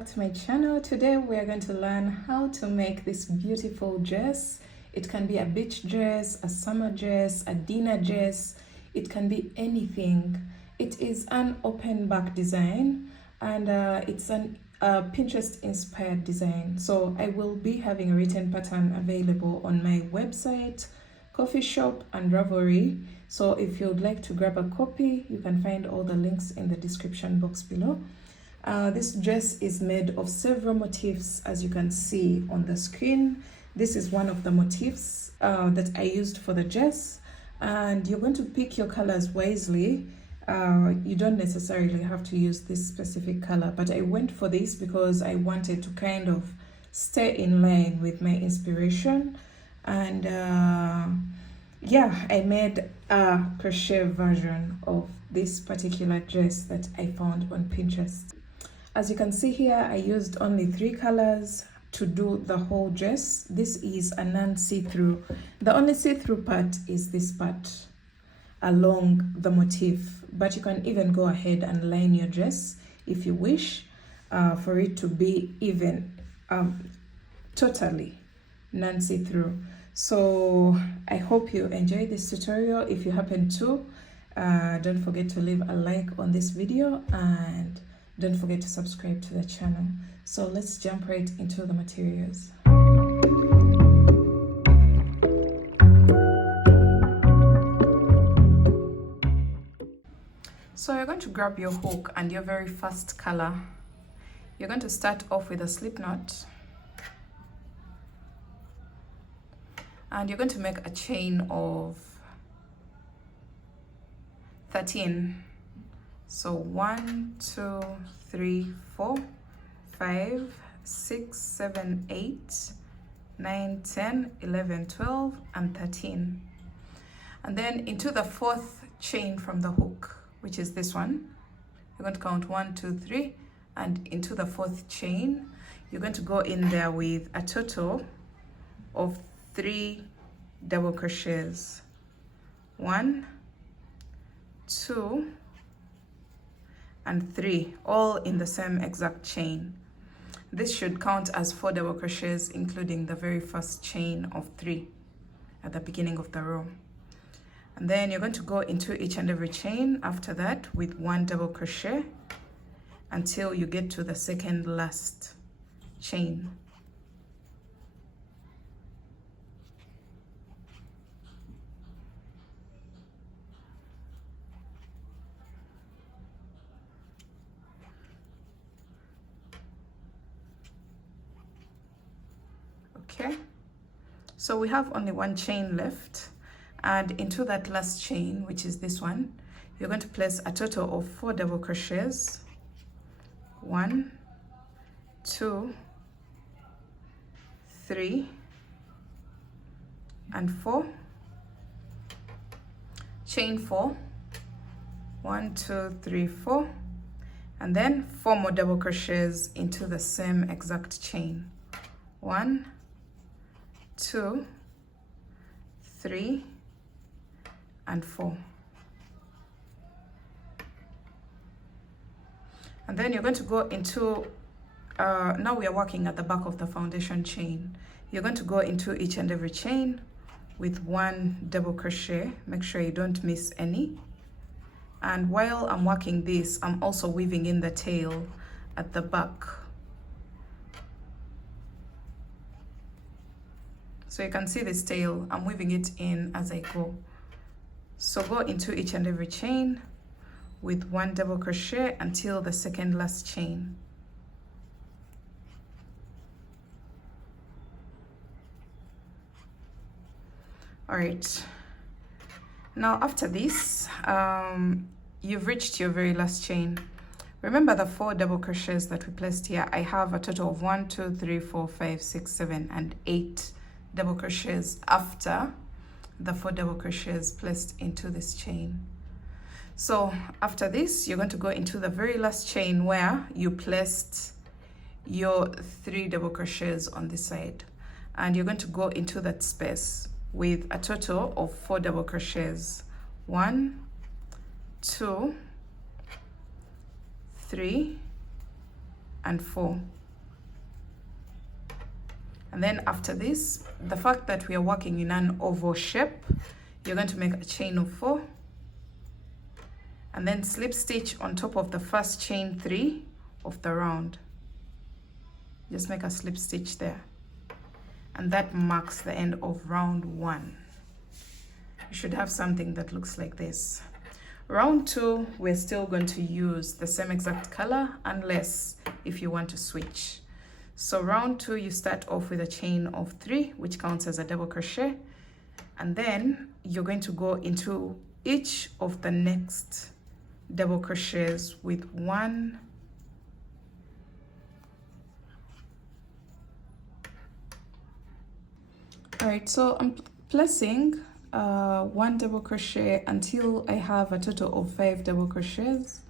back to my channel. Today we are going to learn how to make this beautiful dress. It can be a beach dress, a summer dress, a dinner dress. It can be anything. It is an open back design, and it's an Pinterest inspired design. So I will be having a written pattern available on my website, coffee shop, and Ravelry. So if you'd like to grab a copy, you can find all the links in the description box below. This dress is made of several motifs, as you can see on the screen. This is one of the motifs that I used for the dress, and you're going to pick your colors wisely. You don't necessarily have to use this specific color, but I went for this because I wanted to kind of stay in line with my inspiration. And yeah, I made a crochet version of this particular dress that I found on Pinterest. As you can see here, I used only 3 colors to do the whole dress. This is a non-see-through. The only see-through part is this part along the motif, but you can even go ahead and line your dress if you wish for it to be even totally non-see-through. So I hope you enjoy this tutorial. If you happen to, don't forget to leave a like on this video and don't forget to subscribe to the channel. So let's jump right into the materials. So you're going to grab your hook and your very first color. You're going to start off with a slip knot, and you're going to make a chain of 13. So 1, 2, 3, 4, 5, 6, 7, 8, 9, 10, 11, 12, and 13. And then into the 4th chain from the hook, which is this one, you're going to count 1, 2, 3, and into the 4th chain, you're going to go in there with a total of 3 double crochets. 1, 2, and 3, all in the same exact chain. This should count as 4 double crochets, including the very first chain of 3 at the beginning of the row. And then you're going to go into each and every chain after that with 1 double crochet until you get to the second last chain. Okay, so we have only 1 chain left, and into that last chain, which is this one, you're going to place a total of 4 double crochets. 1, 2, 3, and 4. Chain 4. 1, 2, 3, 4, and then 4 more double crochets into the same exact chain. 1, 2, 3, and 4. And then you're going to go into, now we are working at the back of the foundation chain. You're going to go into each and every chain with 1 double crochet. Make sure you don't miss any. And while I'm working this, I'm also weaving in the tail at the back. So you can see this tail, I'm weaving it in as I go. So go into each and every chain with 1 double crochet until the second last chain. All right, now after this, you've reached your very last chain. Remember the 4 double crochets that we placed here. I have a total of 1, 2, 3, 4, 5, 6, 7, and 8 double crochets after the 4 double crochets placed into this chain. So after this, you're going to go into the very last chain where you placed your 3 double crochets on this side, and you're going to go into that space with a total of 4 double crochets. 1, 2, 3, and 4. And then after this, the fact that we are working in an oval shape, you're going to make a chain of 4 and then slip stitch on top of the first chain 3 of the round. Just make a slip stitch there, and that marks the end of round 1. You should have something that looks like this. Round 2, we're still going to use the same exact color unless if you want to switch. So round 2, you start off with a chain of 3, which counts as a double crochet, and then you're going to go into each of the next double crochets with 1, all right, so I'm placing 1 double crochet until I have a total of 5 double crochets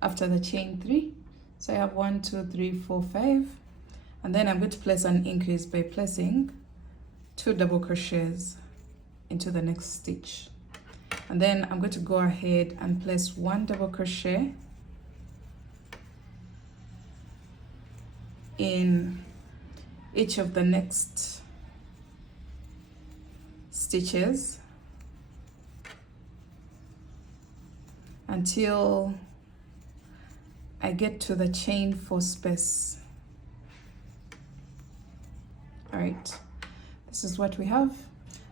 after the chain 3. So I have 1, 2, 3, 4, 5, and then I'm going to place an increase by placing 2 double crochets into the next stitch, and then I'm going to go ahead and place 1 double crochet in each of the next stitches until I get to the chain 4 space. All right, this is what we have,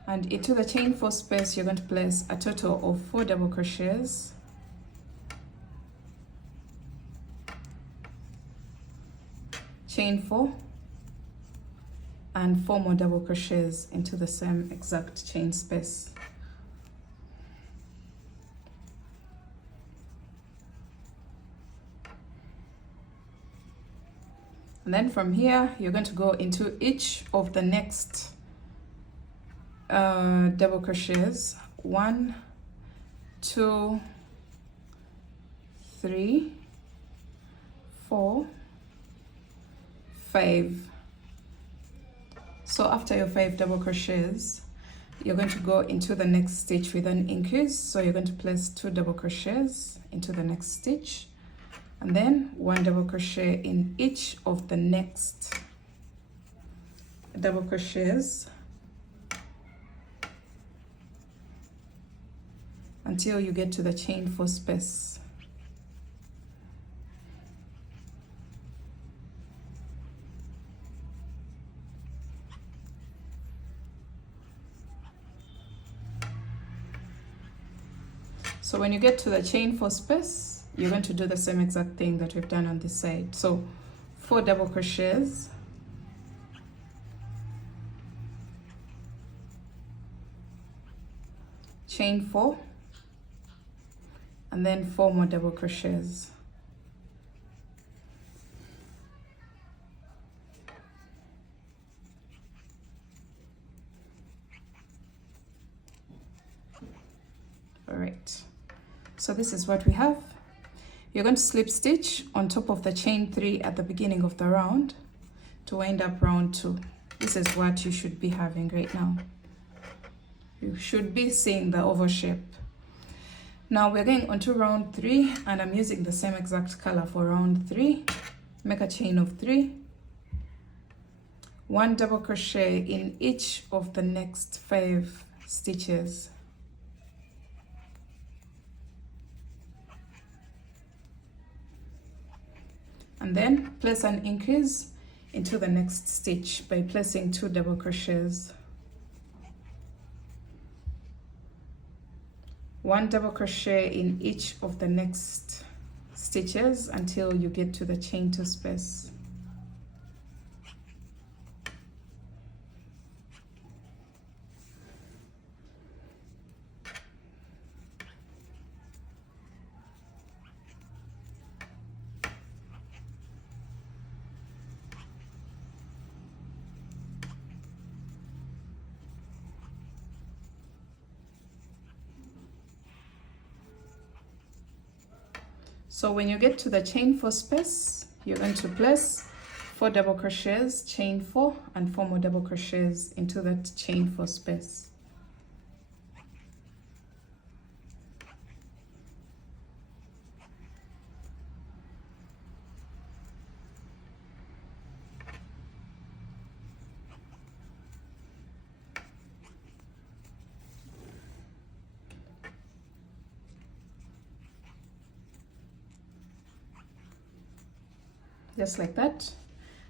and into the chain 4 space you're going to place a total of 4 double crochets, chain 4, and 4 more double crochets into the same exact chain space. And then from here, you're going to go into each of the next double crochets. 1, 2, 3, 4, 5. So after your 5 double crochets, you're going to go into the next stitch with an increase. So you're going to place 2 double crochets into the next stitch, and then 1 double crochet in each of the next double crochets until you get to the chain 4 space. So when you get to the chain 4 space, you're going to do the same exact thing that we've done on this side. So 4 double crochets, chain 4, and then 4 more double crochets. All right, so this is what we have. You're going to slip stitch on top of the chain 3 at the beginning of the round to wind up round 2. This is what you should be having right now. You should be seeing the oval shape. Now we're going on to round 3, and I'm using the same exact color for round 3. Make a chain of 3, 1 double crochet in each of the next 5 stitches. And then place an increase into the next stitch by placing 2 double crochets. 1 double crochet in each of the next stitches until you get to the chain 2 space. So when you get to the chain 4 space, you're going to place 4 double crochets, chain 4, and 4 more double crochets into that chain 4 space. just like that.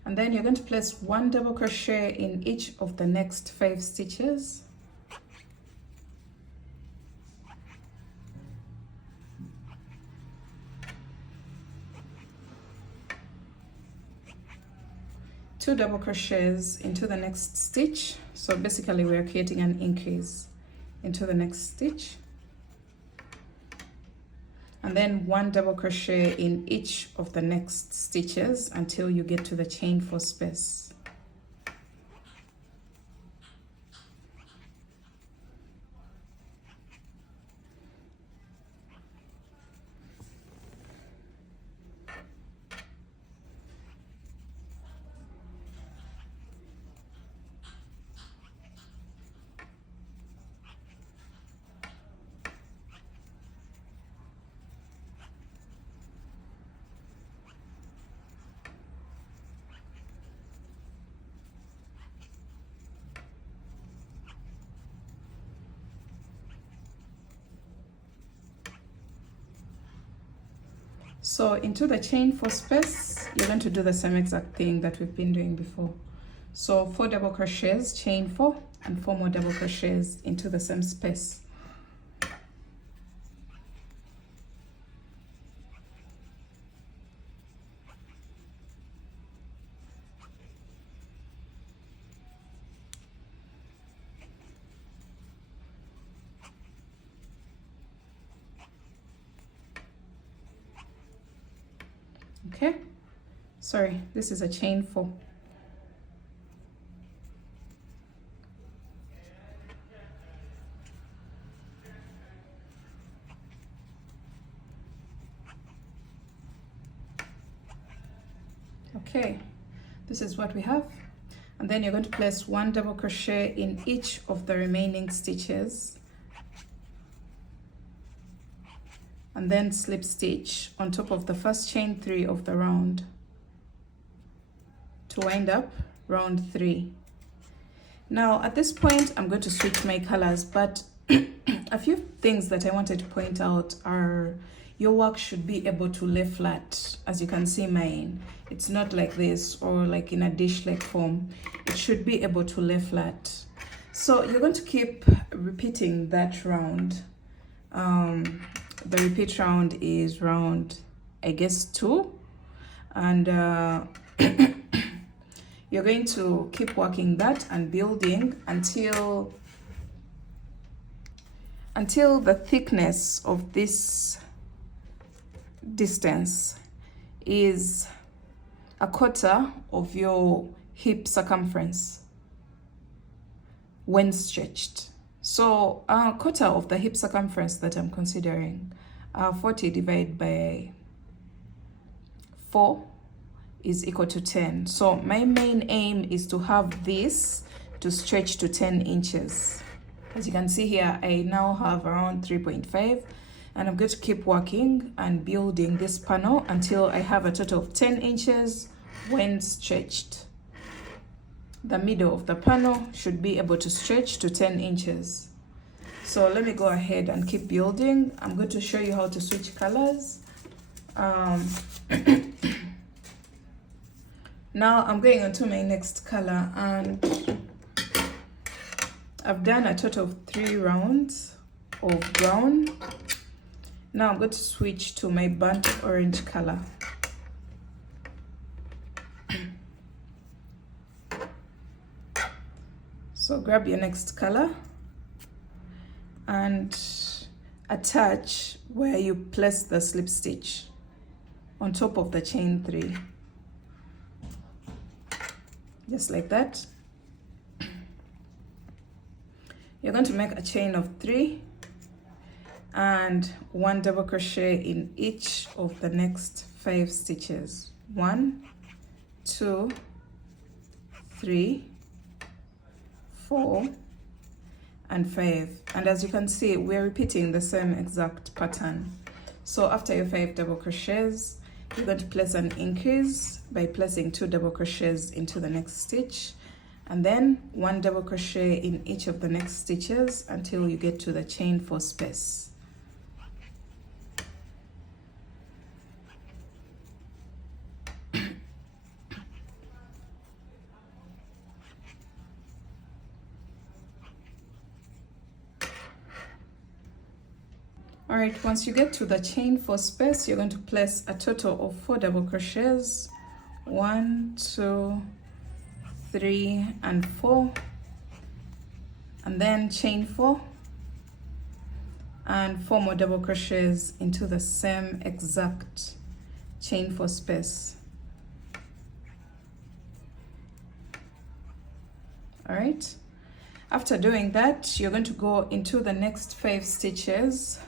And then you're going to place 1 double crochet in each of the next 5 stitches. Two double crochets into the next stitch. So basically we are creating an increase into the next stitch. And then 1 double crochet in each of the next stitches until you get to the chain 4 space. So into the chain 4 space, you're going to do the same exact thing that we've been doing before. So 4 double crochets, chain 4, and 4 more double crochets into the same space. Okay, sorry, this is a chain 4. Okay, this is what we have. And then you're going to place 1 double crochet in each of the remaining stitches. And then slip stitch on top of the first chain 3 of the round to wind up round 3. Now at this point I'm going to switch my colors, but a few things that I wanted to point out are your work should be able to lay flat. As you can see, mine, it's not like this or like in a dish-like form. It should be able to lay flat. So you're going to keep repeating that round. The repeat round is round, I guess, 2, and you're going to keep working that and building until the thickness of this distance is 1/4 of your hip circumference when stretched. So 1/4 of the hip circumference that I'm considering, 40 divided by 4 is equal to 10. So my main aim is to have this to stretch to 10 inches. As you can see here, I now have around 3.5, and I'm going to keep working and building this panel until I have a total of 10 inches when stretched. The middle of the panel should be able to stretch to 10 inches. So let me go ahead and keep building. I'm going to show you how to switch colors. Now I'm going on to my next color, and I've done a total of 3 rounds of brown. Now I'm going to switch to my burnt orange color. So grab your next color and attach where you place the slip stitch on top of the chain 3. Just like that. You're going to make a chain of 3 and 1 double crochet in each of the next 5 stitches. 1, 2, 3, 4, and 5. And as you can see, we're repeating the same exact pattern. So after your 5 double crochets, you're going to place an increase by placing 2 double crochets into the next stitch, and then 1 double crochet in each of the next stitches until you get to the chain 4 space. All right, once you get to the chain 4 space, you're going to place a total of 4 double crochets. 1, 2, 3, and 4, and then chain 4 and 4 more double crochets into the same exact chain 4 space. All right, after doing that, you're going to go into the next 5 stitches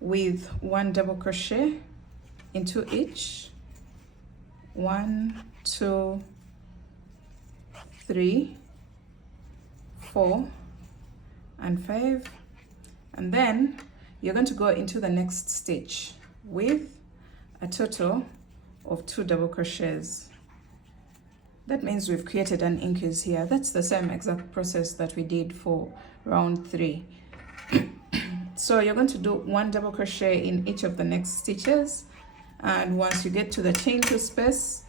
with 1 double crochet into each. 1, 2, 3, 4, and 5, and then you're going to go into the next stitch with a total of 2 double crochets. That means we've created an increase here. That's the same exact process that we did for round 3. So you're going to do 1 double crochet in each of the next stitches, and once you get to the chain 2 space,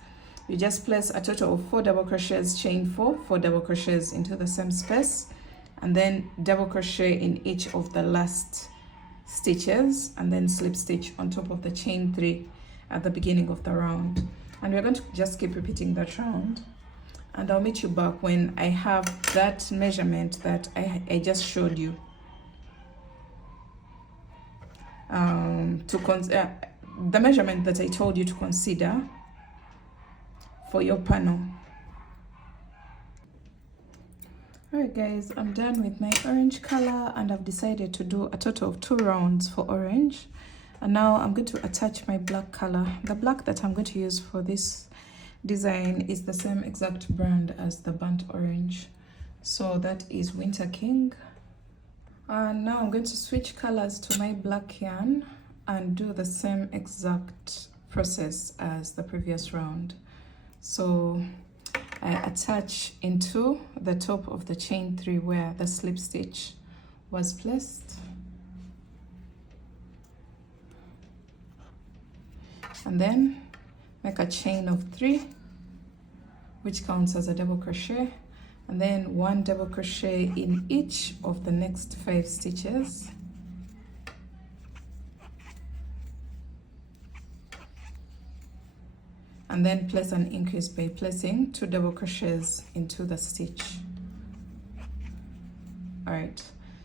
you just place a total of 4 double crochets, chain 4, 4 double crochets into the same space, and then double crochet in each of the last stitches, and then slip stitch on top of the chain 3 at the beginning of the round. And we're going to just keep repeating that round, and I'll meet you back when I have that measurement that I just showed you. The measurement that I told you to consider for your panel. Alright guys, I'm done with my orange color, and I've decided to do a total of 2 rounds for orange. And now I'm going to attach my black color. The black that I'm going to use for this design is the same exact brand as the burnt orange. So that is Winter King. And now I'm going to switch colors to my black yarn and do the same exact process as the previous round. So I attach into the top of the chain 3 where the slip stitch was placed, and then make a chain of 3, which counts as a double crochet, and then 1 double crochet in each of the next 5 stitches, and then place an increase by placing 2 double crochets into the stitch. All right,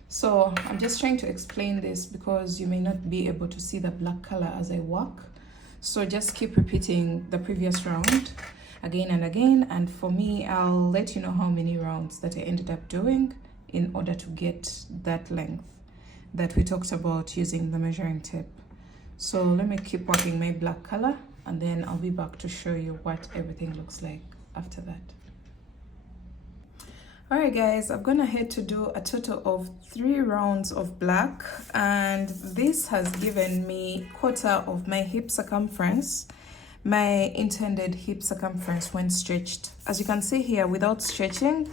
so I'm just trying to explain this because you may not be able to see the black color as I work. So just keep repeating the previous round again and again, and for me, I'll let you know how many rounds that I ended up doing in order to get that length that we talked about using the measuring tape. So let me keep working my black color, and then I'll be back to show you what everything looks like after that. All right guys, I'm gonna head to do a total of 3 rounds of black, and this has given me 1/4 of my hip circumference, my intended hip circumference when stretched. As you can see here, without stretching,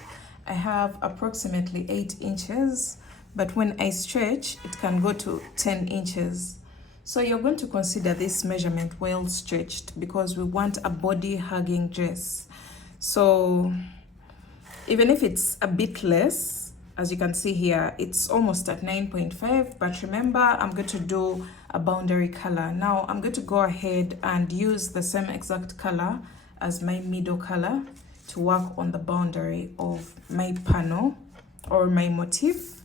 I have approximately 8 inches, but when I stretch, it can go to 10 inches. So you're going to consider this measurement well stretched because we want a body hugging dress. So even if it's a bit less, as you can see here, it's almost at 9.5, but remember, I'm going to do a boundary color. Now I'm going to go ahead and use the same exact color as my middle color to work on the boundary of my panel or my motif,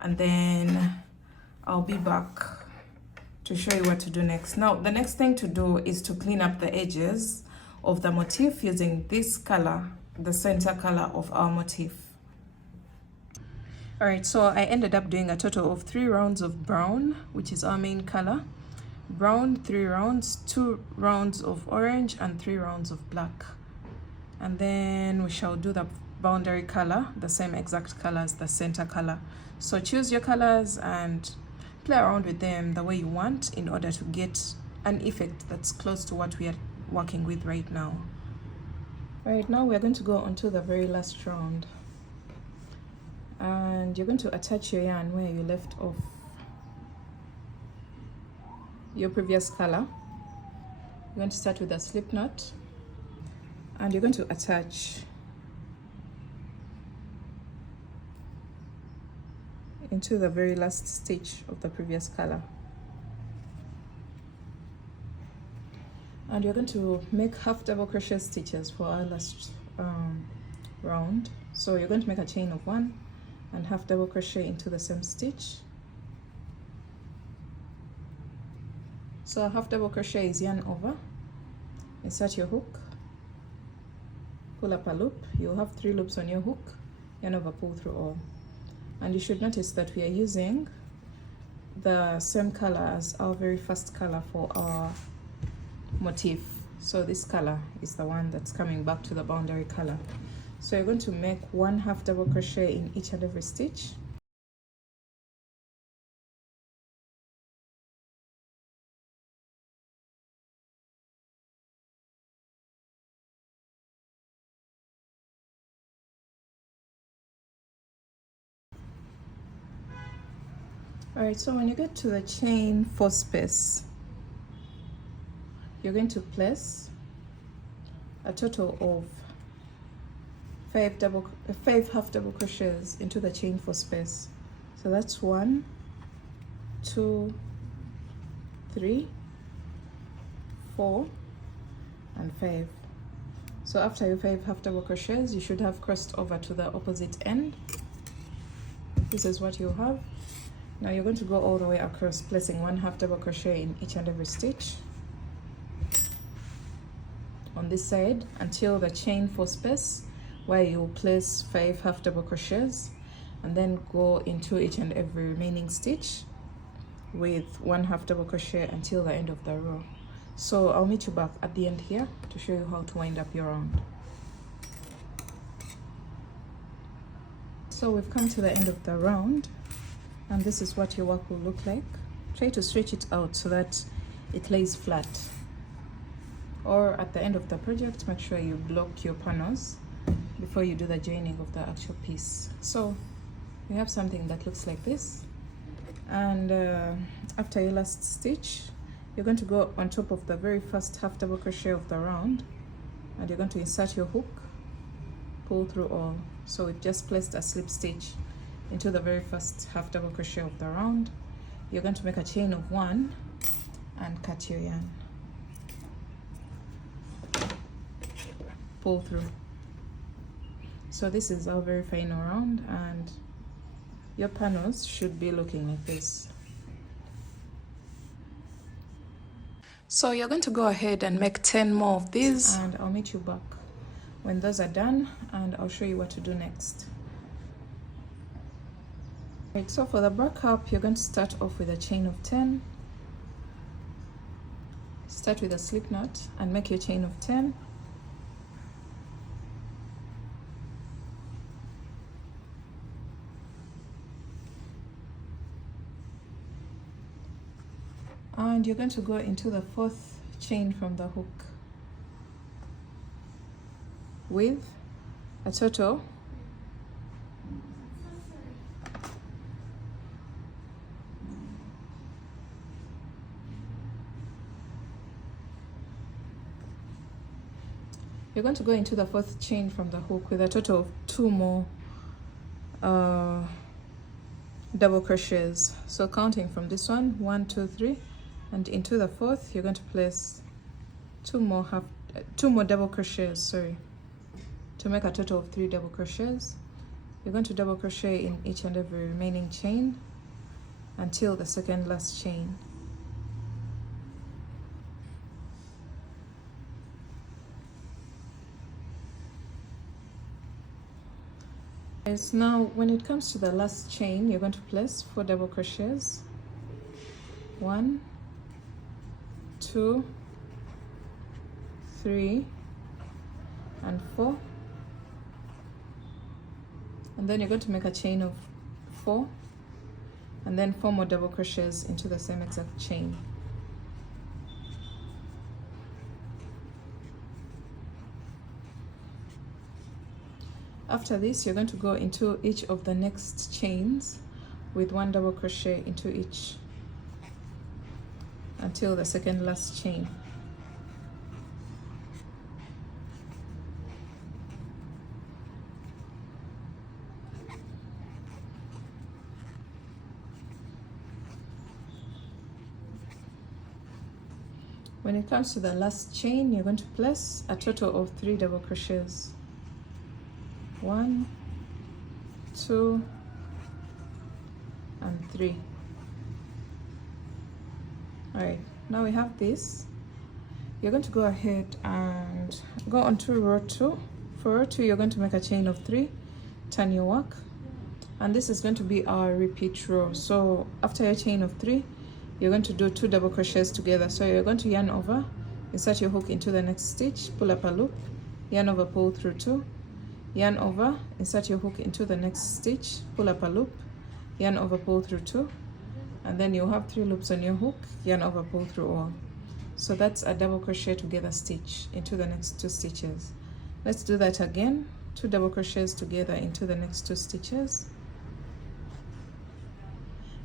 and then I'll be back to show you what to do next. Now the next thing to do is to clean up the edges of the motif using this color, the center color of our motif. All right, so I ended up doing a total of 3 rounds of brown, which is our main color. Brown 3 rounds, 2 rounds of orange, and 3 rounds of black. And then we shall do the boundary color, the same exact color as the center color. So choose your colors and play around with them the way you want in order to get an effect that's close to what we are working with right now. Right now we're going to go on to the very last round, and you're going to attach your yarn where you left off your previous color. You're going to start with a slip knot, and you're going to attach into the very last stitch of the previous color. And you're going to make half double crochet stitches for our last round. So you're going to make a chain of 1 and half double crochet into the same stitch. So a half double crochet is yarn over, insert your hook, pull up a loop. You'll have 3 loops on your hook, yarn over, pull through all. And you should notice that we are using the same color as our very first color for our motif. So this color is the one that's coming back to the boundary color. So you're going to make 1 half double crochet in each and every stitch. Alright, so when you get to the chain 4 space, you're going to place a total of 5 half double crochets into the chain 4 space. So that's 1, 2, 3, 4, and 5. So after your 5 half double crochets, you should have crossed over to the opposite end. This is what you'll have. Now you're going to go all the way across, placing 1 half double crochet in each and every stitch on this side until the chain 4 space, where you'll place 5 half double crochets, and then go into each and every remaining stitch with 1 half double crochet until the end of the row. So I'll meet you back at the end here to show you how to wind up your round. So we've come to the end of the round, and this is what your work will look like. Try to stretch it out so that it lays flat, or at the end of the project, make sure you block your panels before you do the joining of the actual piece. So you have something that looks like this, and after your last stitch, you're going to go on top of the very first half double crochet of the round, and you're going to insert your hook, pull through all. So we've just placed a slip stitch into the very first half double crochet of the round. You're going to make a chain of 1 and cut your yarn, pull through. So this is our very final round, and your panels should be looking like this. So you're going to go ahead and make 10 more of these, and I'll meet you back when those are done, and I'll show you what to do next. Right, so for the back up, you're going to start off with a chain of 10. Start with a slip knot and make your chain of 10. And you're going to go into the 4th chain from the hook with a total you're going to go into the 4th chain from the hook with a total of 2 more double crochets. So counting from this one, 1, 2, 3, and into the 4th, you're going to place 2 more double crochets, sorry, to make a total of 3 double crochets. You're going to double crochet in each and every remaining chain until the second last chain. Yes, now when it comes to the last chain, you're going to place 4 double crochets. 1, 2, 3, and 4. And then you're going to make a chain of 4, and then 4 more double crochets into the same exact chain. After this, you're going to go into each of the next chains with 1 double crochet into each until the second last chain. When it comes to the last chain, you're going to place a total of 3 double crochets. 1, 2, and 3. All right, now we have this. You're going to go ahead and go on to row 2. For row 2, you're going to make a chain of 3, turn your work, and this is going to be our repeat row. So after your chain of 3, you're going to do 2 double crochets together. So you're going to yarn over, insert your hook into the next stitch, pull up a loop, yarn over, pull through 2, yarn over, insert your hook into the next stitch, pull up a loop, yarn over, pull through 2, and then you'll have 3 loops on your hook, yarn over, pull through all. So that's a double crochet together stitch into the next 2 stitches. Let's do that again. 2 double crochets together into the next 2 stitches,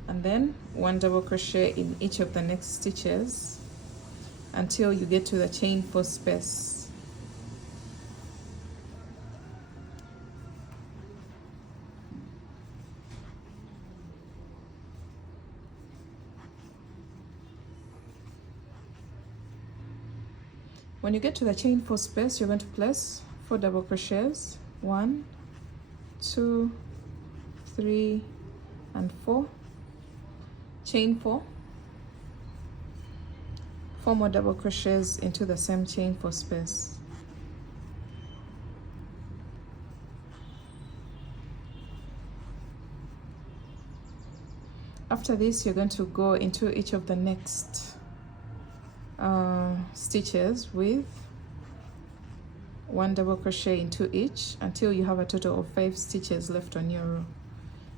and then 1 double crochet in each of the next stitches until you get to the chain 4 space. When you get to the chain 4 space, you're going to place 4 double crochets. 1, 2, 3, and 4. Chain 4. 4 more double crochets into the same chain 4 space. After this, you're going to go into each of the next stitches with 1 double crochet into each until you have a total of 5 stitches left on your row,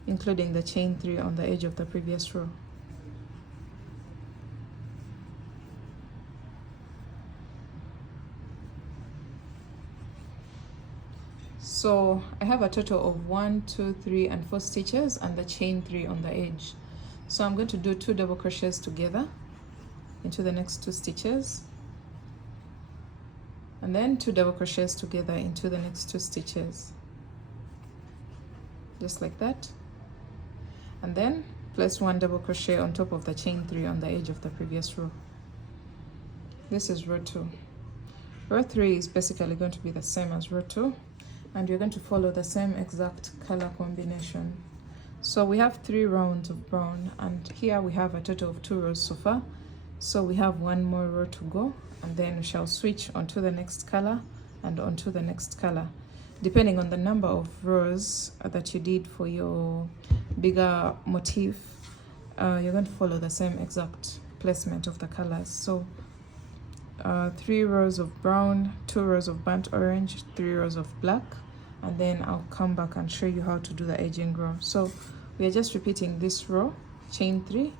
including the chain 3 on the edge of the previous row. So I have a total of 1, 2, 3, and 4 stitches and the chain 3 on the edge. So I'm going to do 2 double crochets together into the next 2 stitches, and then 2 double crochets together into the next 2 stitches, just like that, and then place 1 double crochet on top of the chain 3 on the edge of the previous row. This is row 2. Row 3 is basically going to be the same as row 2, and you're going to follow the same exact color combination. So we have 3 rounds of brown, and here we have a total of 2 rows so far. So we have 1 more row to go, and then we shall switch onto the next color and onto the next color, depending on the number of rows that you did for your bigger motif. You're going to follow the same exact placement of the colors. So 3 rows of brown, 2 rows of burnt orange, 3 rows of black, and then I'll come back and show you how to do the edging row. So we are just repeating this row, chain 3,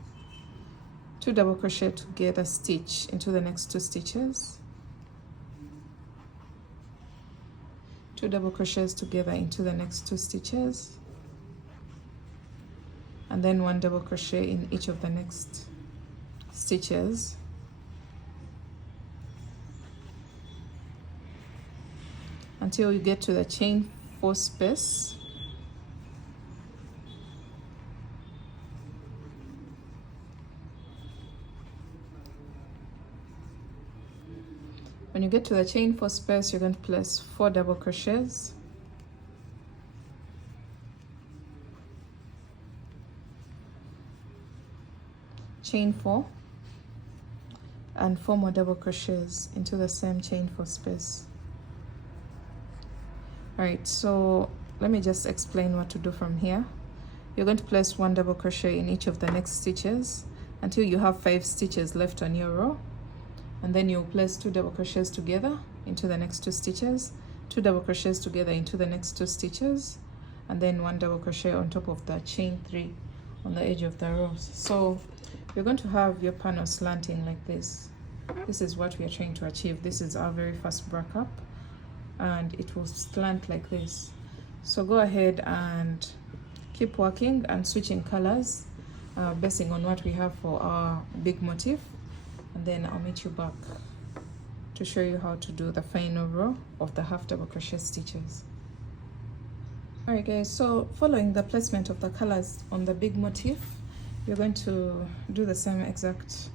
2 double crochet together, stitch into the next 2 stitches, 2 double crochets together into the next 2 stitches, and then 1 double crochet in each of the next stitches, until you get to the chain 4 space. When you get to the chain 4 space, you're going to place 4 double crochets, chain 4, and 4 more double crochets into the same chain 4 space. Alright, so let me just explain what to do from here. You're going to place 1 double crochet in each of the next stitches until you have 5 stitches left on your row, and then you'll place 2 double crochets together into the next 2 stitches, 2 double crochets together into the next 2 stitches, and then 1 double crochet on top of the chain 3 on the edge of the rows. So you're going to have your panel slanting like this. This is what we are trying to achieve. This is our very first brack up, and it will slant like this. So go ahead and keep working and switching colors basing on what we have for our big motif, and then I'll meet you back to show you how to do the final row of the half double crochet stitches. Alright guys, so following the placement of the colors on the big motif, you're going to do the same exact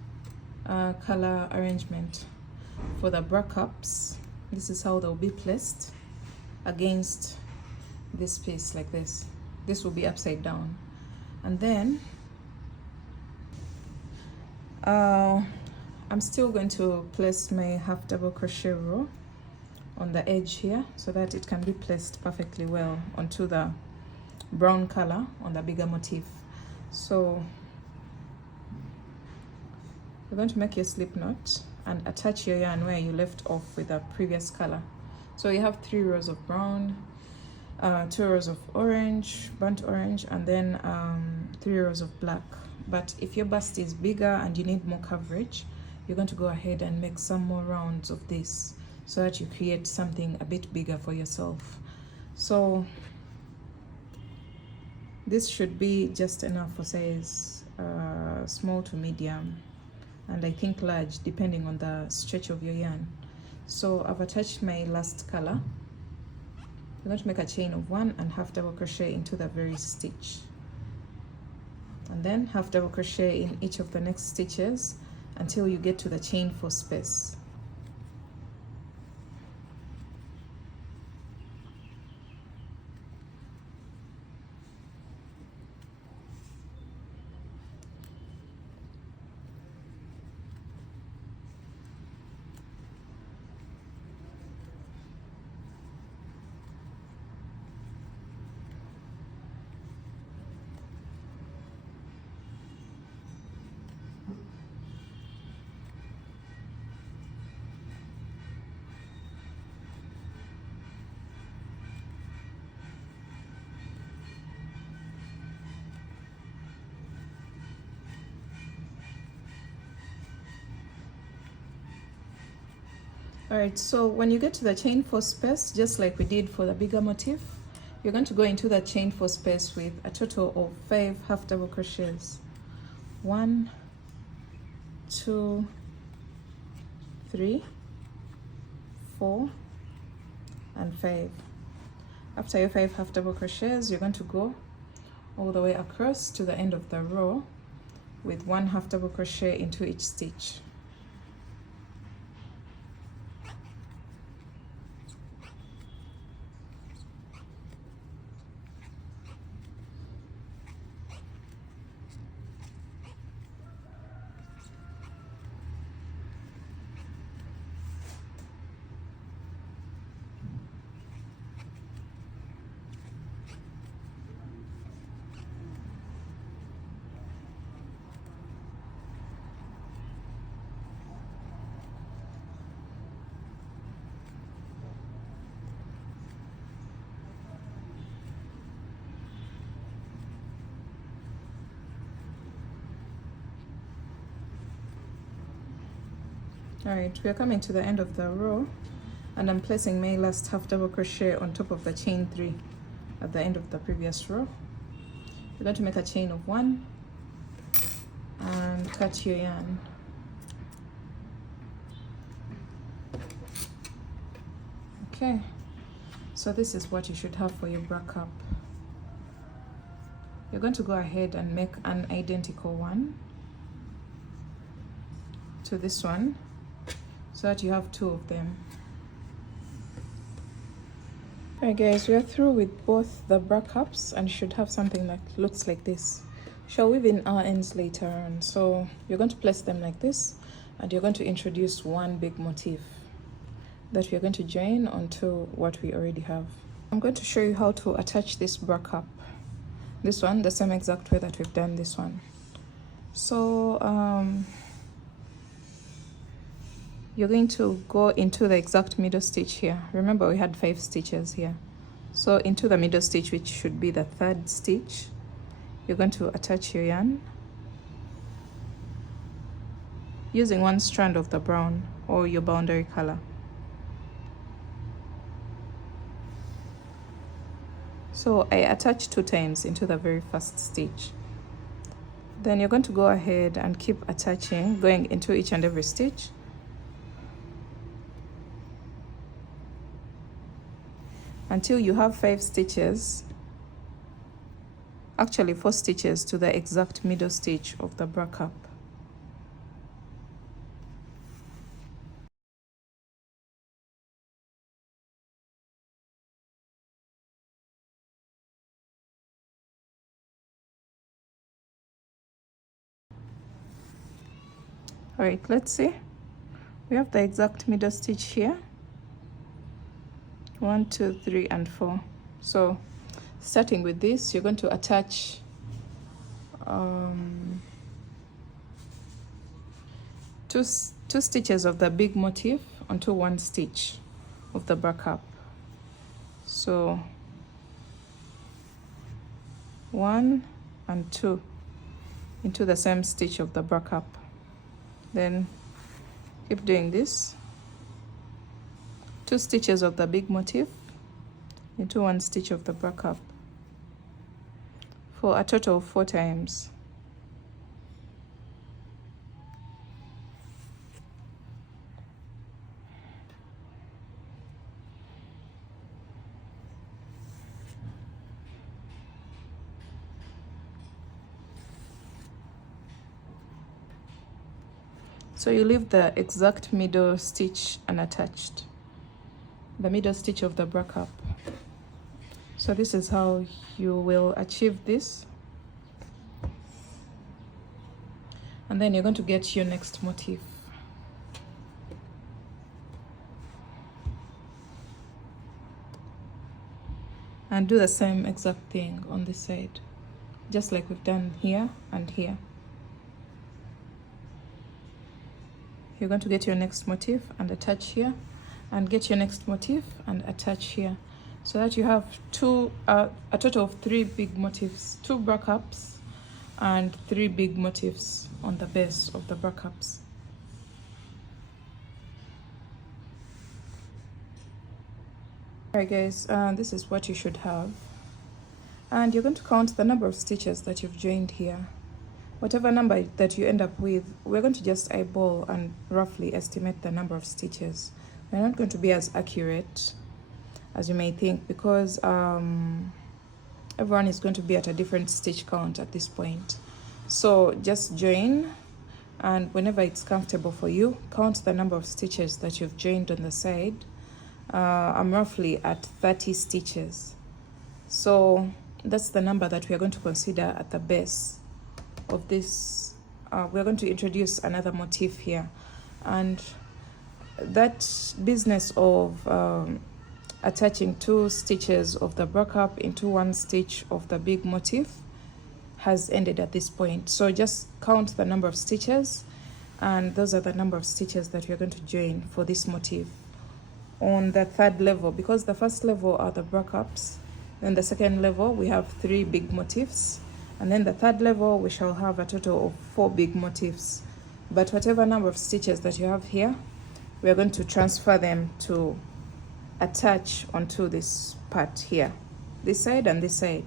color arrangement for the bra cups. This is how they'll be placed against this piece like this. This will be upside down, and then I'm still going to place my half double crochet row on the edge here so that it can be placed perfectly well onto the brown color on the bigger motif. So you're going to make your slip knot and attach your yarn where you left off with the previous color. So you have 3 rows of brown, 2 rows of orange, burnt orange, and then 3 rows of black. But if your bust is bigger and you need more coverage, you're going to go ahead and make some more rounds of this so that you create something a bit bigger for yourself. So this should be just enough for size small to medium, and I think large depending on the stretch of your yarn. So I've attached my last color. I'm going to make a chain of 1 and half double crochet into the very stitch, and then half double crochet in each of the next stitches until you get to the chain 4 space. Alright, so when you get to the chain 4 space, just like we did for the bigger motif, you're going to go into the chain 4 space with a total of 5 half double crochets. 1, 2, 3, 4, and 5. After your 5 half double crochets, you're going to go all the way across to the end of the row with 1 half double crochet into each stitch. Alright, we are coming to the end of the row, and I'm placing my last half double crochet on top of the chain 3 at the end of the previous row. You're going to make a chain of 1 and cut your yarn. Okay, so this is what you should have for your bra cup. You're going to go ahead and make an identical one to this one, so that you have 2 of them. Alright guys, we are through with both the bra cups and should have something that looks like this. Shall weave in our ends later on. So you're going to place them like this, and you're going to introduce one big motif that we're going to join onto what we already have. I'm going to show you how to attach this bra cup. This one, the same exact way that we've done this one. So you're going to go into the exact middle stitch here. Remember, we had 5 stitches here. So into the middle stitch, which should be the 3rd stitch, you're going to attach your yarn using 1 strand of the brown or your boundary color. So I attach 2 times into the very first stitch. Then you're going to go ahead and keep attaching, going into each and every stitch until you have 5 stitches, actually 4 stitches to the exact middle stitch of the bra cup. All right, let's see. We have the exact middle stitch here. 1, 2, 3, and 4. So starting with this, you're going to attach two stitches of the big motif onto one stitch of the backup. So 1 and 2 into the same stitch of the backup. Then keep doing this. 2 stitches of the big motif into one stitch of the backup for a total of 4 times. So you leave the exact middle stitch unattached, the middle stitch of the backup. So this is how you will achieve this. And then you're going to get your next motif. And do the same exact thing on this side, just like we've done here and here. You're going to get your next motif and attach here, and get your next motif and attach here, so that you have a total of 3 big motifs, 2 backups and 3 big motifs on the base of the backups. Alright guys, this is what you should have, and you're going to count the number of stitches that you've joined here. Whatever number that you end up with, we're going to just eyeball and roughly estimate the number of stitches. We're not going to be as accurate as you may think, because everyone is going to be at a different stitch count at this point. So just join, and whenever it's comfortable for you, count the number of stitches that you've joined on the side. I'm roughly at 30 stitches. So that's the number that we are going to consider at the base of this. We're going to introduce another motif here, and that business of attaching 2 stitches of the backup into 1 stitch of the big motif has ended at this point. So just count the number of stitches, and those are the number of stitches that we're going to join for this motif on the 3rd level, because the first level are the backups, then the second level we have 3 big motifs, and then the 3rd level we shall have a total of 4 big motifs. But whatever number of stitches that you have here, we are going to transfer them to attach onto this part here, this side and this side.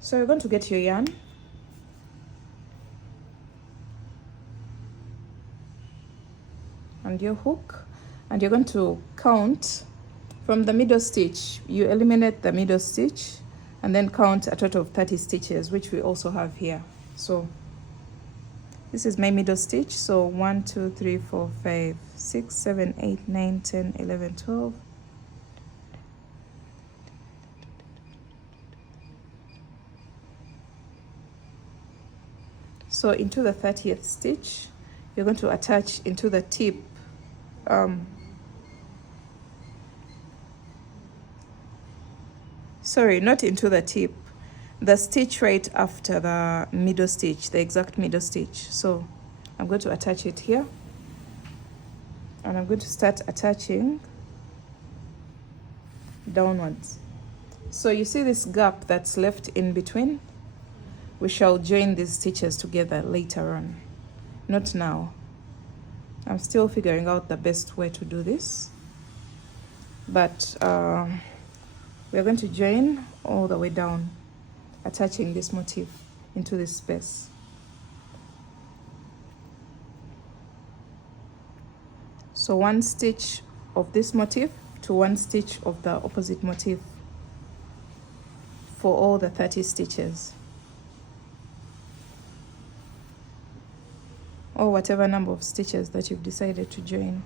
So you're going to get your yarn, and your hook, and you're going to count from the middle stitch. You eliminate the middle stitch and then count a total of 30 stitches, which we also have here. So this is my middle stitch. So 1, 2, 3, 4, 5, 6, 7, 8, 9, 10, 11, 12. So into the 30th stitch, you're going to attach into the tip sorry, not into the tip, the stitch right after the middle stitch, the exact middle stitch. So I'm going to attach it here, and I'm going to start attaching downwards. So you see this gap that's left in between? We shall join these stitches together later on, not now. I'm still figuring out the best way to do this, but we're going to join all the way down, attaching this motif into this space. So 1 stitch of this motif to 1 stitch of the opposite motif for all the 30 stitches, or whatever number of stitches that you've decided to join.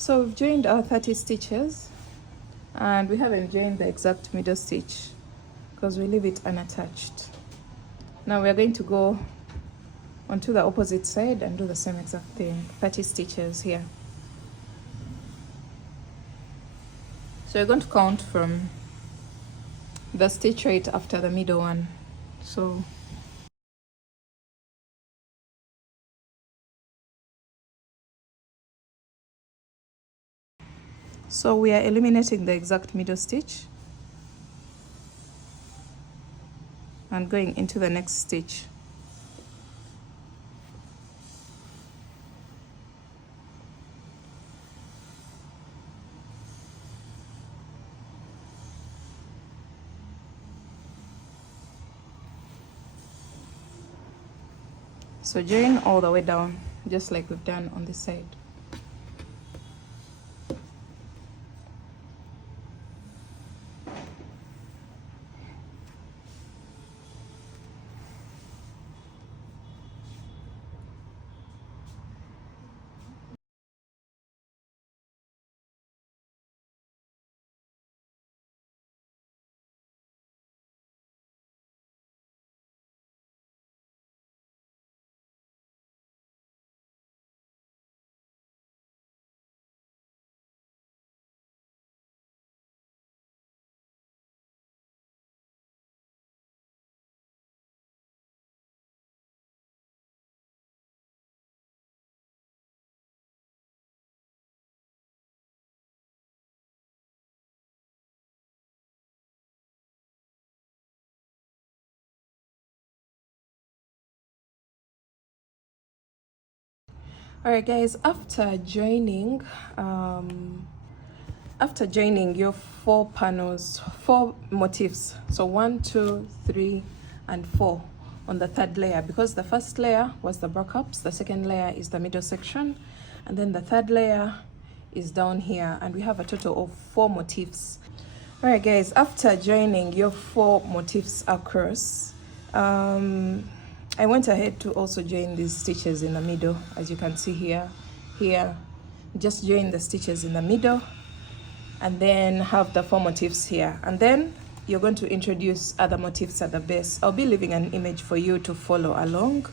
So we've joined our 30 stitches, and we haven't joined the exact middle stitch because we leave it unattached. Now we're going to go onto the opposite side and do the same exact thing, 30 stitches here. So you're going to count from the stitch right after the middle one. So we are eliminating the exact middle stitch and going into the next stitch. So join all the way down, just like we've done on this side. All right, guys, after joining your 4 panels, 4 motifs, so 1, 2, 3, and 4 on the 3rd layer, because the first layer was the backups, the second layer is the middle section, and then the 3rd layer is down here, and we have a total of 4 motifs. All right, guys, after joining your 4 motifs across, I went ahead to also join these stitches in the middle, as you can see here. Just join the stitches in the middle and then have the 4 motifs here, and then you're going to introduce other motifs at the base. I'll be leaving an image for you to follow along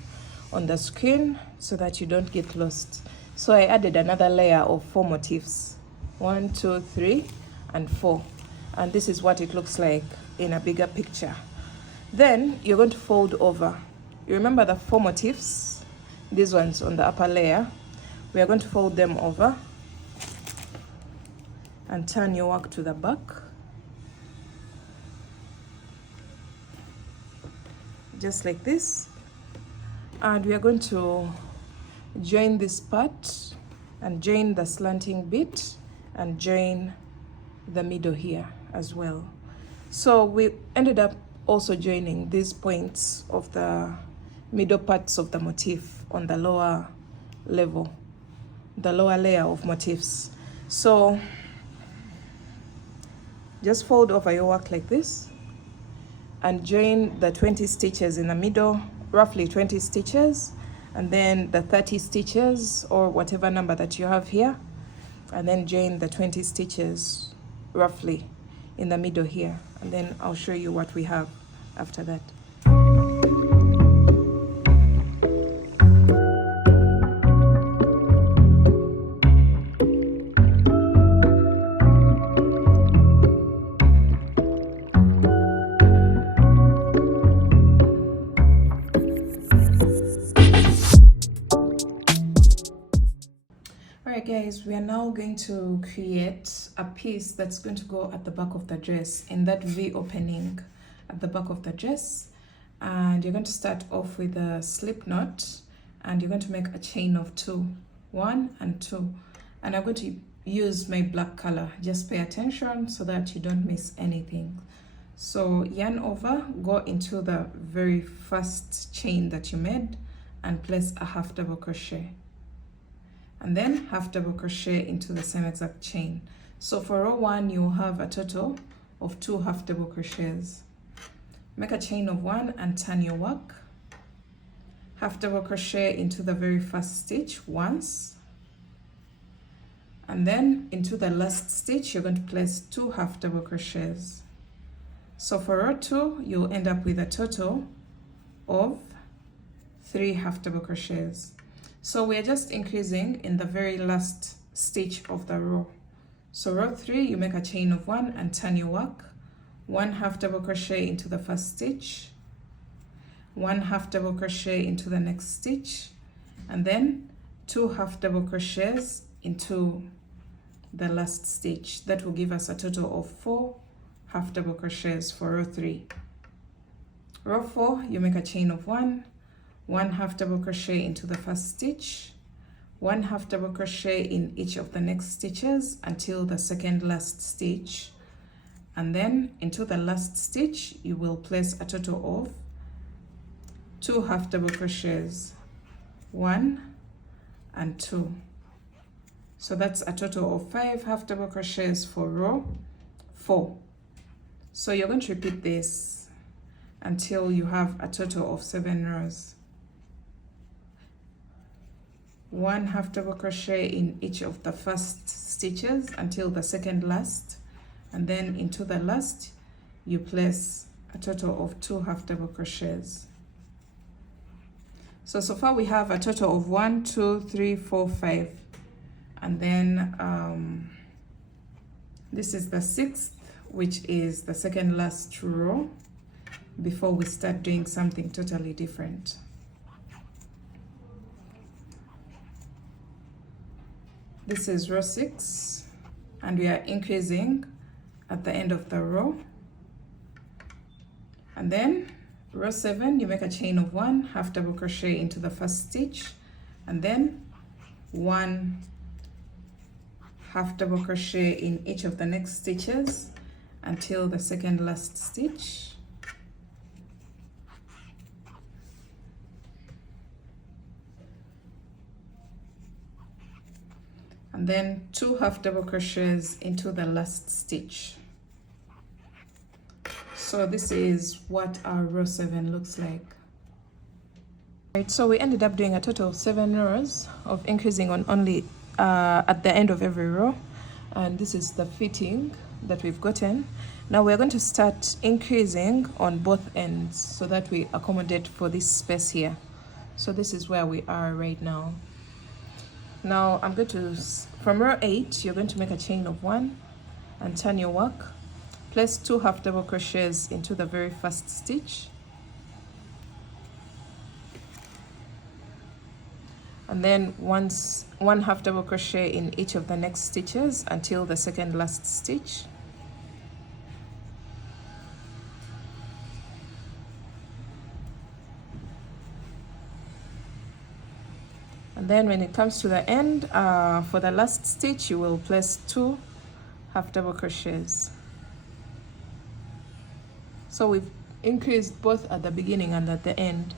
on the screen so that you don't get lost. So I added another layer of 4 motifs, 1, 2, 3, and 4, and this is what it looks like in a bigger picture. Then you're going to fold over. You remember the 4 motifs, these ones on the upper layer. We are going to fold them over and turn your work to the back, just like this. And we are going to join this part and join the slanting bit and join the middle here as well. So we ended up also joining these points of the middle parts of the motif on the lower level, the lower layer of motifs. So just fold over your work like this and join the 20 stitches in the middle, roughly 20 stitches, and then the 30 stitches or whatever number that you have here, and then join the 20 stitches roughly in the middle here, and then I'll show you what we have after that. Guys, we are now going to create a piece that's going to go at the back of the dress, in that V opening at the back of the dress. And you're going to start off with a slip knot, and you're going to make a chain of 2, 1 and 2. And I'm going to use my black color. Just pay attention so that you don't miss anything. So yarn over, go into the very first chain that you made and place a half double crochet, and then half double crochet into the same exact chain. So for row 1 you'll have a total of 2 half double crochets. Make a chain of 1 and turn your work, half double crochet into the very first stitch once, and then into the last stitch you're going to place 2 half double crochets. So for row 2 you'll end up with a total of 3 half double crochets. So we're just increasing in the very last stitch of the row. So row 3 you make a chain of 1 and turn your work, 1 half double crochet into the first stitch, 1 half double crochet into the next stitch, and then 2 half double crochets into the last stitch. That will give us a total of 4 half double crochets for row 3. Row 4 you make a chain of 1, 1 half double crochet into the first stitch, 1 half double crochet in each of the next stitches until the second last stitch, and then into the last stitch you will place a total of 2 half double crochets, 1 and 2. So that's a total of 5 half double crochets for row 4. So you're going to repeat this until you have a total of 7 rows. 1 half double crochet in each of the first stitches until the second last, and then into the last you place a total of 2 half double crochets. So far we have a total of 1, 2, 3, 4, 5, and then this is the 6th, which is the second last row before we start doing something totally different. This is row 6 and we are increasing at the end of the row, and then row 7 you make a chain of 1 half double crochet into the first stitch, and then 1 half double crochet in each of the next stitches until the second last stitch, and then 2 half double crochets into the last stitch. So this is what our row 7 looks like. Right, so we ended up doing a total of 7 rows of increasing on only at the end of every row, and this is the fitting that we've gotten. Now we're going to start increasing on both ends so that we accommodate for this space here. So this is where we are right now. Now I'm going to, from row 8 you're going to make a chain of 1 and turn your work, place 2 half double crochets into the very first stitch, and then 1 half double crochet in each of the next stitches until the second last stitch, and then when it comes to the end, for the last stitch you will place 2 half double crochets. So we've increased both at the beginning and at the end.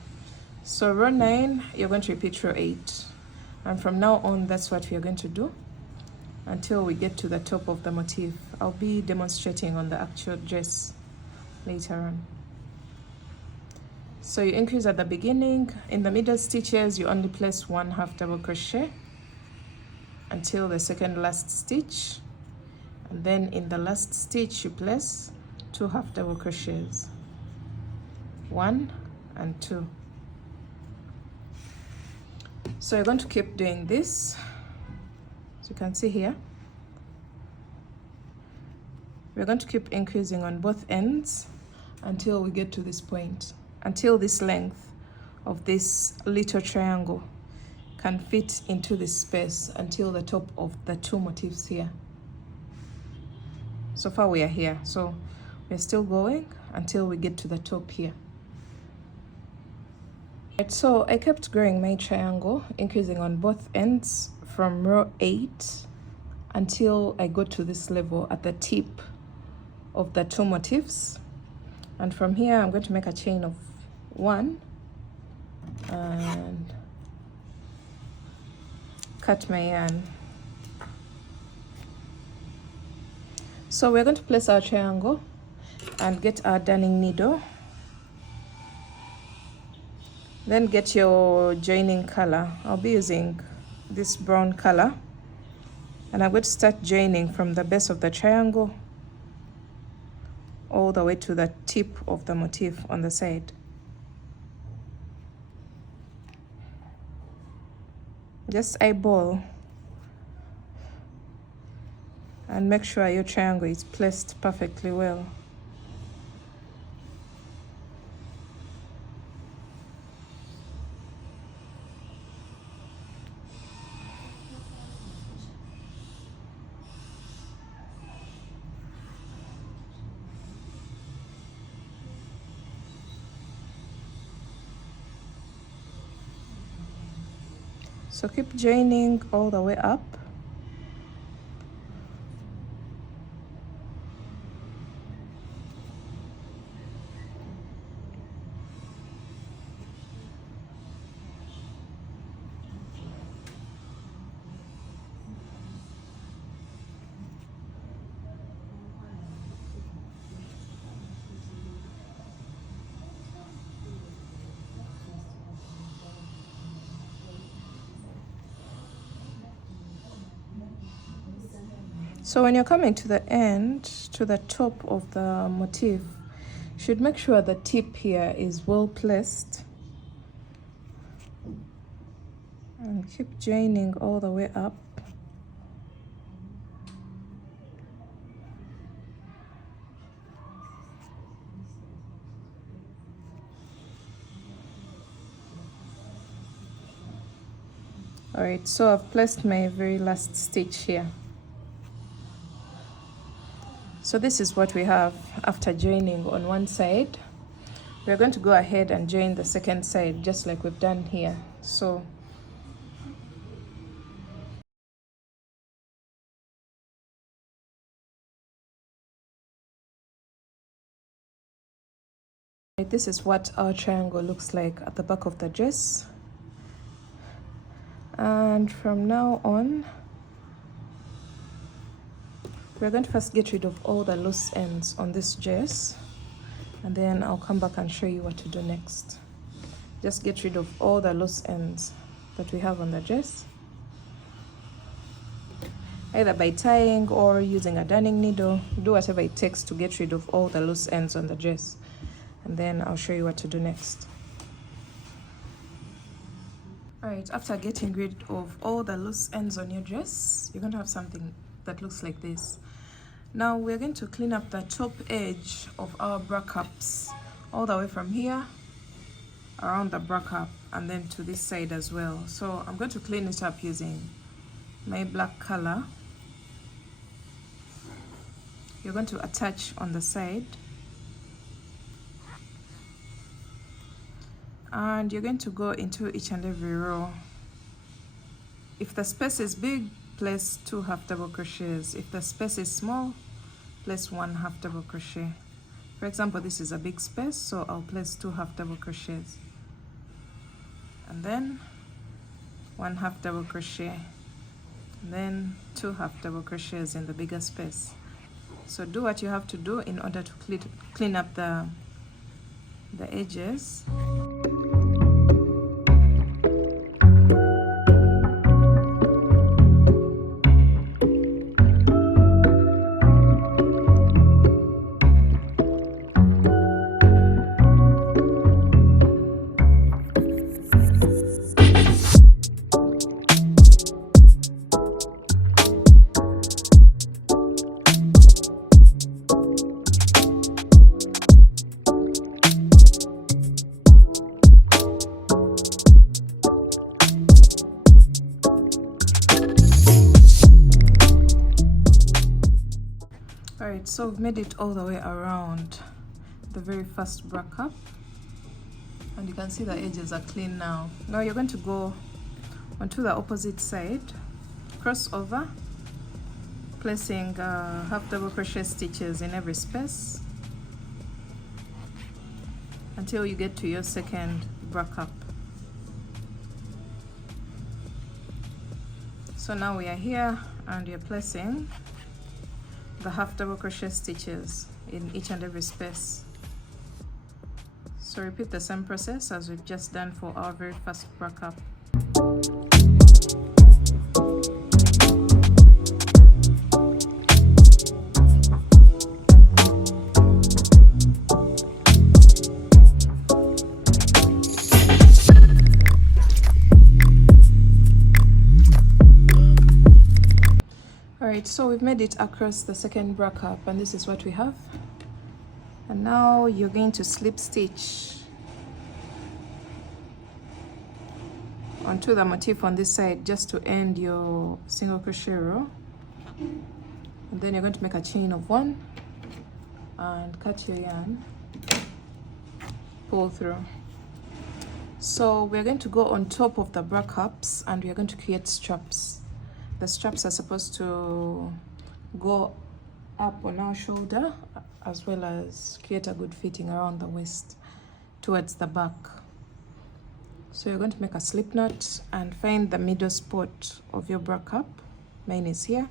So row 9 you're going to repeat row 8, and from now on that's what we are going to do until we get to the top of the motif. I'll be demonstrating on the actual dress later on. So you increase at the beginning. In the middle stitches you only place 1 half double crochet until the second last stitch, and then in the last stitch you place 2 half double crochets, 1 and 2. So you're going to keep doing this, as you can see here. We're going to keep increasing on both ends until we get to this point, until this length of this little triangle can fit into this space, until the top of the 2 motifs here. So far we are here, so we're still going until we get to the top here. Right, so I kept growing my triangle, increasing on both ends from row 8 until I got to this level at the tip of the 2 motifs, and from here I'm going to make a chain of 1 and cut my yarn. So we're going to place our triangle and get our darning needle, then get your joining color. I'll be using this brown color And I'm going to start joining from the base of the triangle all the way to the tip of the motif on the side. Just eyeball and make sure your triangle is placed perfectly well. So keep joining all the way up. So when you're coming to the end, to the top of the motif, you should make sure the tip here is well placed. And keep joining all the way up. Alright, so I've placed my very last stitch here. So this is what we have after joining on one side. We're going to go ahead and join the second side just like we've done here. So this is what our triangle looks like at the back of the dress. And from now on, we're going to first get rid of all the loose ends on this dress, and then I'll come back and show you what to do next. Just get rid of all the loose ends that we have on the dress, either by tying or using a darning needle. Do whatever it takes to get rid of all the loose ends on the dress, and then I'll show you what to do next. Alright, after getting rid of all the loose ends on your dress, you're going to have something that looks like this. Now we're going to clean up the top edge of our bra cups all the way from here around the bra cup and then to this side as well. So I'm going to clean it up using my black color. You're going to attach on the side, and you're going to go into each and every row. If the space is big, place 2 half double crochets. If the space is small, place 1 half double crochet. For example, this is a big space, so I'll place 2 half double crochets, and then 1 half double crochet, and then 2 half double crochets in the bigger space. So do what you have to do in order to clean up the edges. Alright, so we've made it all the way around the very first bra cup, and you can see the edges are clean now. Now you're going to go onto the opposite side, cross over, placing half double crochet stitches in every space until you get to your second bra cup. So now we are here, and you're placing the half double crochet stitches in each and every space. So repeat the same process as we've just done for our very first bra cup. we've made it across the second bra cup, and this is what we have. And now you're going to slip stitch onto the motif on this side just to end your single crochet row. And then you're going to make a chain of 1 and cut your yarn, pull through. So we're going to go on top of the bra cups and we're going to create straps. The straps are supposed to go up on our shoulder as well as create a good fitting around the waist towards the back. So you're going to make a slip knot and find the middle spot of your bra cup. Mine is here.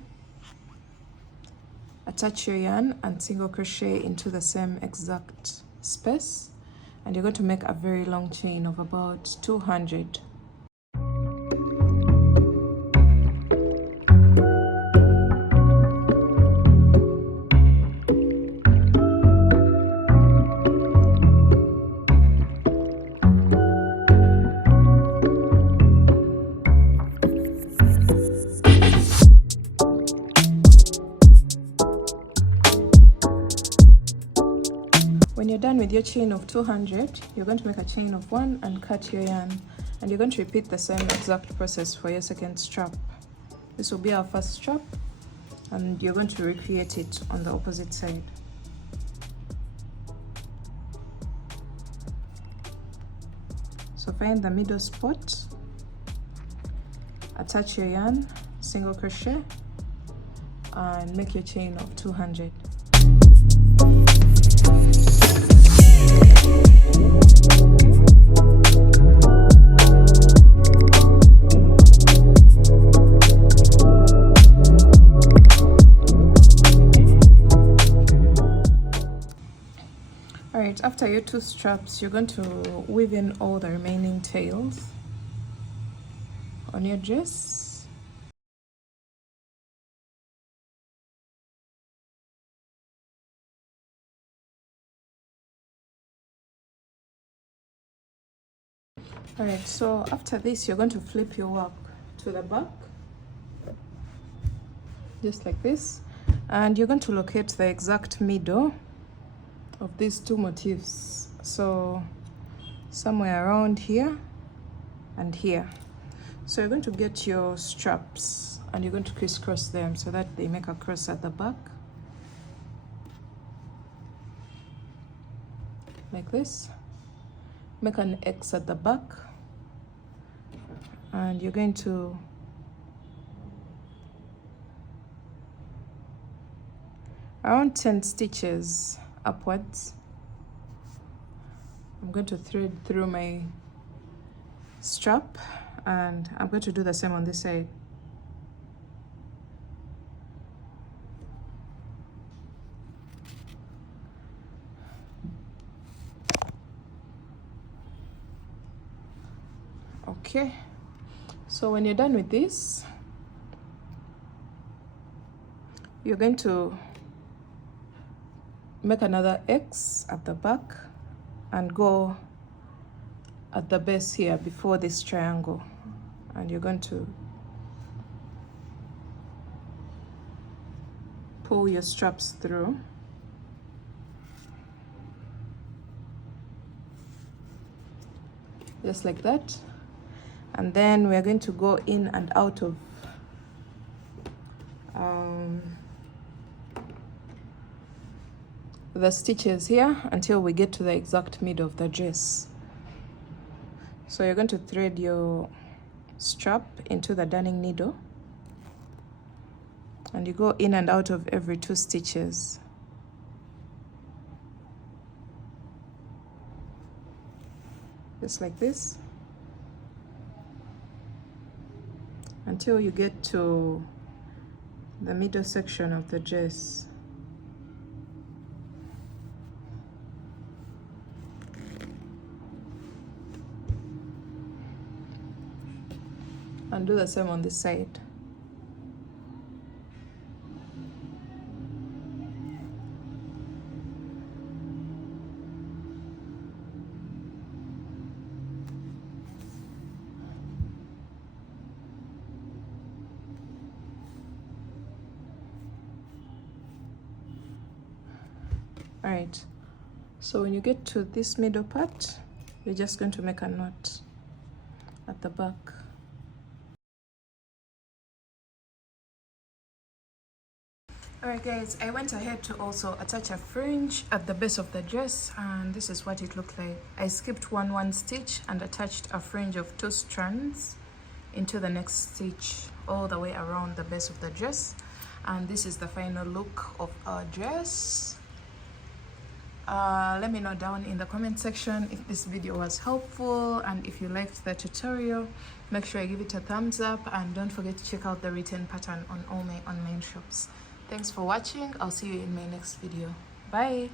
Attach your yarn and single crochet into the same exact space, and you're going to make a very long chain of about 200. When you're done with your chain of 200, you're going to make a chain of 1 and cut your yarn, and you're going to repeat the same exact process for your second strap. This will be our first strap, and you're going to recreate it on the opposite side. So find the middle spot, attach your yarn, single crochet, and make your chain of 200. Alright, after your 2 straps, you're going to weave in all the remaining tails on your dress. Alright, so after this, you're going to flip your work to the back, just like this, and you're going to locate the exact middle of these 2 motifs. So somewhere around here and here. So you're going to get your straps and you're going to crisscross them so that they make a cross at the back, like this. Make an X at the back, and you're going to around 10 stitches upwards. I'm going to thread through my strap, and I'm going to do the same on this side. Okay, so when you're done with this, you're going to make another X at the back and go at the base here before this triangle, and you're going to pull your straps through. Just like that. And then we're going to go in and out of the stitches here until we get to the exact middle of the dress. So you're going to thread your strap into the darning needle, and you go in and out of every 2 stitches. Just like this, until you get to the middle section of the dress. And do the same on this side. All right, so when you get to this middle part, you're just going to make a knot at the back. Alright guys, I went ahead to also attach a fringe at the base of the dress, and this is what it looked like. I skipped one stitch and attached a fringe of 2 strands into the next stitch all the way around the base of the dress, and this is the final look of our dress. Let me know down in the comment section if this video was helpful, and if you liked the tutorial, make sure you give it a thumbs up, and don't forget to check out the written pattern on all my online shops. Thanks for watching. I'll see you in my next video. Bye.